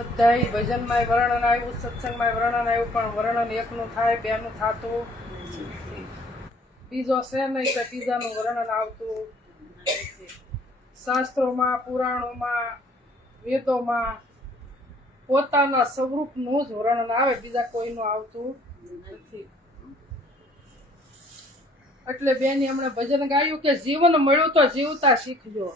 બધાય ભજનમાં વર્ણન આવ્યું સત્સંગમાં વર્ણન આવ્યું, પણ વર્ણન એકનું થાય, બેનું થતું. બીજો છે નહીં તો બીજાનું વર્ણન આવતું. શાસ્ત્રોમાં, પુરાણોમાં, વેદોમાં પોતાના સ્વરૂપનું જ વર્ણન આવે, બીજા કોઈનું આવતું નથી. એટલે બેની હમણાં ભજન ગાયું કે જીવન મળ્યું તો જીવતા શીખજો.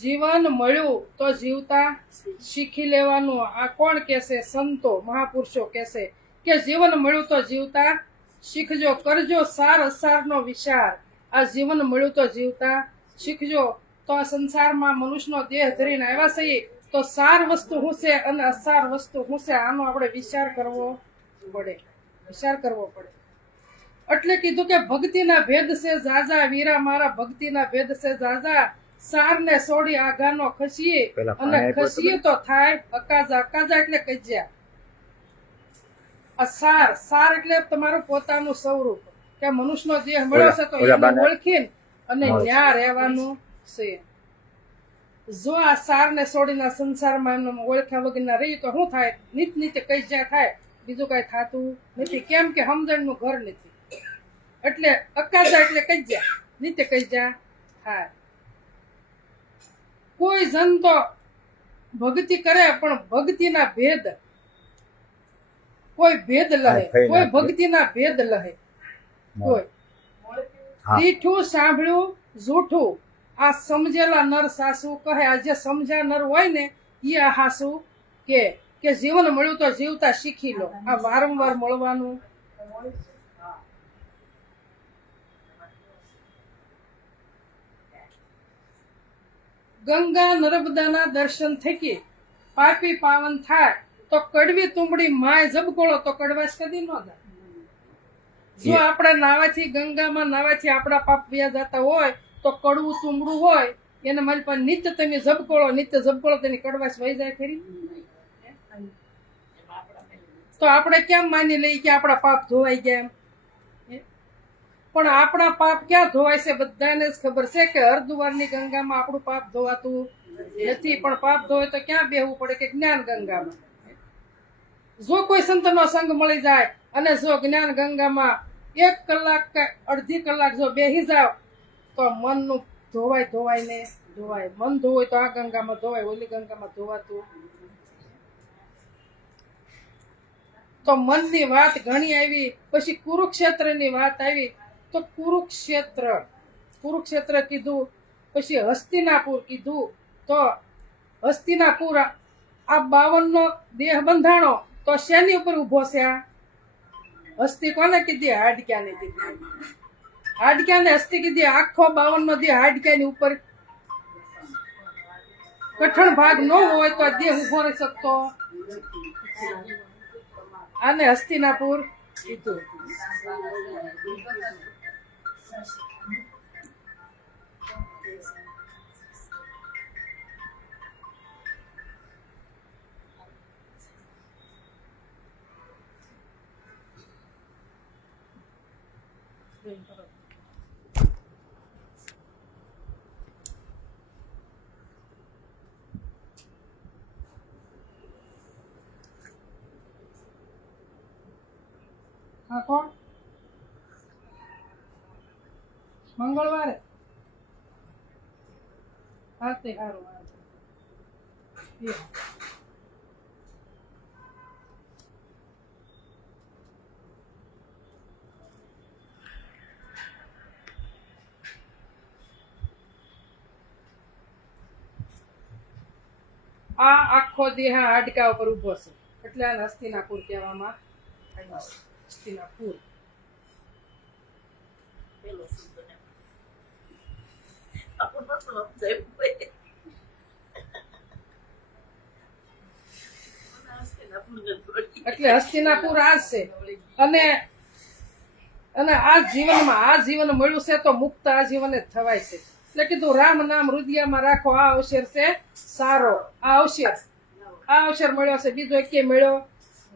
જીવન મળ્યું તો જીવતા શીખી લેવાનું. આ કોણ કહેશે? સંતો, મહાપુરુષો કહેશે કે જીવન મળ્યું તો જીવતા શીખજો, કરજો સાર અસારનો વિચાર. આ જીવન મળ્યું તો જીવતા શીખજો. તો આ સંસારમાં મનુષ્યનો દેહ ધરીને આવ્યા છીએ તો સાર વસ્તુ શું છે અને અસાર વસ્તુ શું છે? આનો આપણે વિચાર કરવો પડે. વિચાર કરવો પડે. એટલે કીધું કે ભક્તિના ભેદ છે, જાજા, વીરા, મારા ભક્તિના ભેદ છે, જાજા. સાર ને છોડી આઘાનો ખસીએ અને ખસીએ તો થાય અકાજા અકાજા એટલે કજ્યા આ સાર સાર એટલે તમારું પોતાનું સ્વરૂપ. કે મનુષ્યનો જે મળ્યો છે તો એને ઓળખીને અને ન્યા રહેવાનું છે. જો આ સાર ને છોડીને આ સંસારમાં એમને ઓળખ્યા વગરના રહી તો શું થાય? નીત નીતે કજ્યા થાય? બીજું કઈ થતું નથી. કેમ કે સમજણનું ઘર નથી. એટલે અકાજા એટલે કજ્યા નીતે કજ્યા થાય કોઈ જન તો ભક્તિ કરે પણ ભક્તિના ભેદ કોઈ ભેદ લહે કઈ. ભક્તિના ભેદ લહે. કોઈ. દીઠું સાંભળ્યું જૂઠું. આ સમજેલા નર સાસુ કહે આ જે સમજ્યા નર હોય ને એ આ હાસુ કે કે જીવન મળ્યું તો જીવતા શીખી લો. આ વારંવાર મળવાનું. ગંગા નર્મદાના દર્શન થકી પાપી પાવન થાય તો કડવી તુંબડી માય જબકોળો તો કડવાશ કદી ન જાય જો આપણે નાવાથી ગંગામાં નાવાથી આપણા પાપ વ્યા જતા હોય તો કડવું તુંબડું હોય એને મારી પાસે નિત્ય તમે જબકોળો નિત્ય જબકોળો તેની કડવાશ વહી જાય ખરી તો આપણે કેમ માની લઈએ કે આપણા પાપ ધોવાઈ ગયા એમ? પણ આપણા પાપ ક્યાં ધોવાય છે બધાને જ ખબર છે કે હરદ્વારની ગંગામાં આપણું પાપ ધોવાતું નથી, પણ પાપ ધોવે તો ક્યાં બેહવું પડે કે જ્ઞાન ગંગામાં? જો કોઈ સંતનો સંગ મળી જાય અને જો જ્ઞાન ગંગામાં એક કલાક કે અડધી કલાક જો બેસી જાવ તો મનનું ધોવાય ધોવાય ને ધોવાય. મન ધોવાય તો આ ગંગામાં ધોવાય, ઓલી ગંગામાં ધોવાતું. તો મનની વાત ઘણી આવી, પછી કુરુક્ષેત્રની વાત આવી. તો કુરુક્ષેત્ર કુરુક્ષેત્ર કીધું, પછી હસ્તિનાપુર કીધું, તો હસ્તિનાપુર આ બાવનનો દેહ બંધાણો તો શેની ઉપર ઊભો છે આ? હસ્તી કોને કીધી? હાડક્યાને કીધી. હાડક્યાને હસ્તી કીધી. આખો બાવનનો દેહ હાડક્યાની ઉપર. કઠણ ભાગ ન હોય તો આ દેહ ઊભો રહી શકતો. આને હસ્તિનાપુર કીધું. હા કોણ મંગળવારે. હા સારું આ આખો દેહ હાડકા ઉપર ઊભો છે. એટલે આ હસ્તિનાપુર કહેવામાં આવ્યું છે. હસ્તિનાપુર આ અને અને આ જીવનમાં આ જીવન મળ્યું છે તો મુક્ત આ જીવન જ થવાય છે એટલે કીધું રામ નામ રુદિયામાં રાખો આ અવસર છે સારો આ અવસર આ અવસર મળ્યો છે બીજો એકે મળ્યો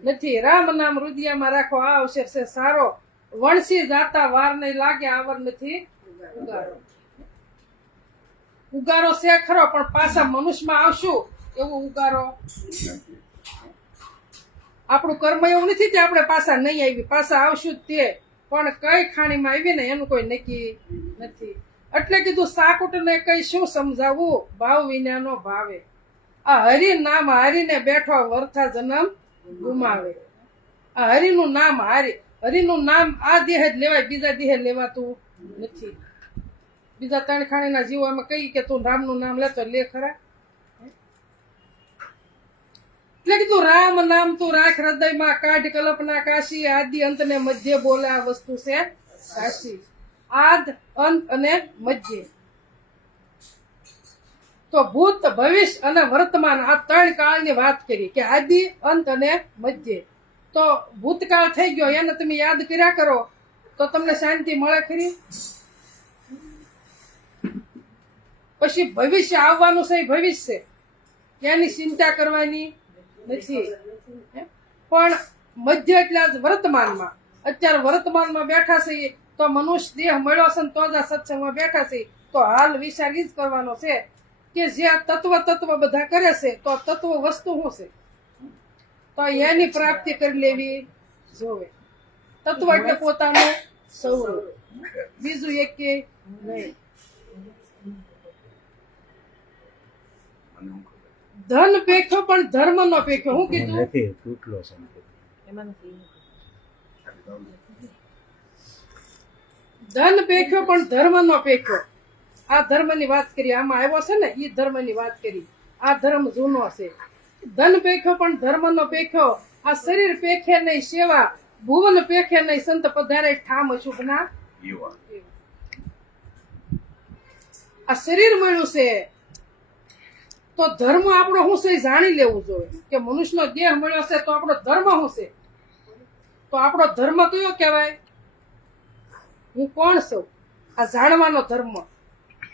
નથી રામ નામ રુદિયામાં રાખો આ અવસર છે સારો વણસી જાતા વાર નહીં લાગે આવર નથી ઉગારો છે ખરો, પણ પાછા મનુષ્યમાં આવશું એવો ઉગારો. આપણું કર્મ એવું નથી કે આપણે પાછા નહીં આવી, પાછા આવશું તે. પણ કઈ ખાણીમાં આવી ને એનું કોઈ નક્કી નથી. એટલે કીધું સાકુટને કઈ શું સમજાવવું? ભાવ વિનાનો ભાવે. આ હરિ નામ હારીને બેઠો વર્થા જન્મ ગુમાવે. આ હરિનું નામ હારી, હરિનું નામ આ દેહ જ લેવાય, બીજા દેહ લેવાતું નથી. બીજા ત્રણ ખાણીના જીવો એમાં કઈ કે તું રામનું નામ લેતો લે ખરા? એટલે કીધું રામ નામ તું રાખ, હૃદયમાં કાઢ, કલ્પના, કાશી, આદિ, અંત ને મધ્ય બોલે આ વસ્તુ છે કાશી. આદ, અંત અને મધ્ય. તો ભૂત, ભવિષ્ય અને વર્તમાન આ ત્રણ કાળની વાત કરી કે આદિ, અંત અને મધ્ય. તો ભૂતકાળ થઈ ગયો, એને તમે યાદ કર્યા કરો. તો તમને શાંતિ મળે ખરી? પછી ભવિષ્ય આવવાનું છે ભવિષ્ય એની ચિંતા કરવાની નથી. પણ મધ્ય એટલે વર્તમાનમાં. અત્યારે વર્તમાનમાં બેઠા છીએ તો મનુષ્ય દેહ મળ્યો છે તો જ આ સત્સંગમાં બેઠા છીએ તો હાલ વિચાર જ કરવાનો છે કે જે તત્વ તત્વ બધા કરે છે, તો તત્વ વસ્તુ શું છે? તો એની પ્રાપ્તિ કરી લેવી જોવે. તત્વ એટલે પોતાનું સ્વરૂપ. બીજું એક કે નહીં. ધન પેખ્યો પણ ધર્મ નો પેખ્યો હું કીધું? નથી તૂટલો સંકેત ધન પેખ્યો પણ ધર્મ નો પેખ્યો આ ધર્મની વાત કરી આમાં આવ્યો છે ને એ ધર્મની વાત કરી. આ ધર્મ જૂનો છે. ધન પેખ્યો પણ ધર્મ નો પેખ્યો આ શરીર પેખે નહીં સેવા. ભુવન પેખે નહીં સંત પધારે ઠામ અશુભના. આ શરીર મળ્યું છે. તો ધર્મ આપણો શું છે જાણી લેવું જોઈએ. કે મનુષ્યનો દેહ મળ્યો છે તો આપણો ધર્મ શું છે તો આપણો ધર્મ કયો કહેવાય? હું કોણ છું? આ જાણવાનો ધર્મ.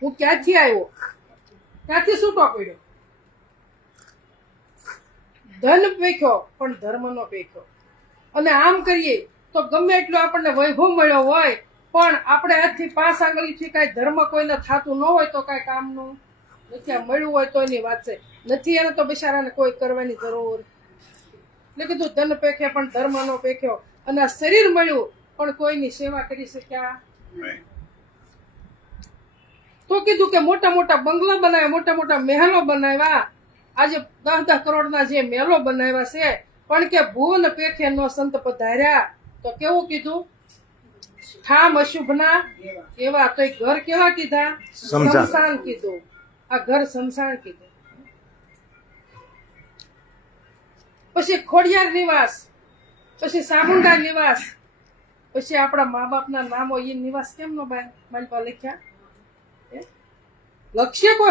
હું ક્યાંથી આવ્યો? ક્યાંથી છૂટો પડ્યો? ધન પેખ્યો પણ ધર્મનો પેખ્યો અને આમ કરીએ તો ગમે એટલો આપણને વૈભવ મળ્યો હોય, પણ આપણે આજથી પાંચ આંગળીથી કાંઈ ધર્મ કોઈને થતું ન હોય તો કાંઈ કામનું? નથી આ મળ્યું હોય તો એની વાત છે. નથી એને તો બિચારાને કોઈ કરવાની જરૂર. એટલે કીધું ધન પેખે પણ ધર્મનો પેખ્યો અને આ શરીર મળ્યું પણ કોઈની સેવા કરી શક્યા? તો કીધું કે મોટા મોટા બંગલા બનાવ્યા મોટા મોટા મહેલો બનાવ્યા. આજે દસ દસ કરોડના જે મહેલો બનાવ્યા છે. પણ કે ભુવન પેખે નો સંત પધાર્યા. તો કેવું કીધું? ઠામ અશુભના એવા તો ઘર કેવા કીધા. સમસાન કીધું. આ ઘર સંસાર કીધું. પછી ખોડિયાર નિવાસ, પછી સામુંડા નિવાસ, પછી આપણા મા બાપના નામો એ નિવાસ કેમ નો મારી લખ્યા લક્ષ્ય કોઈ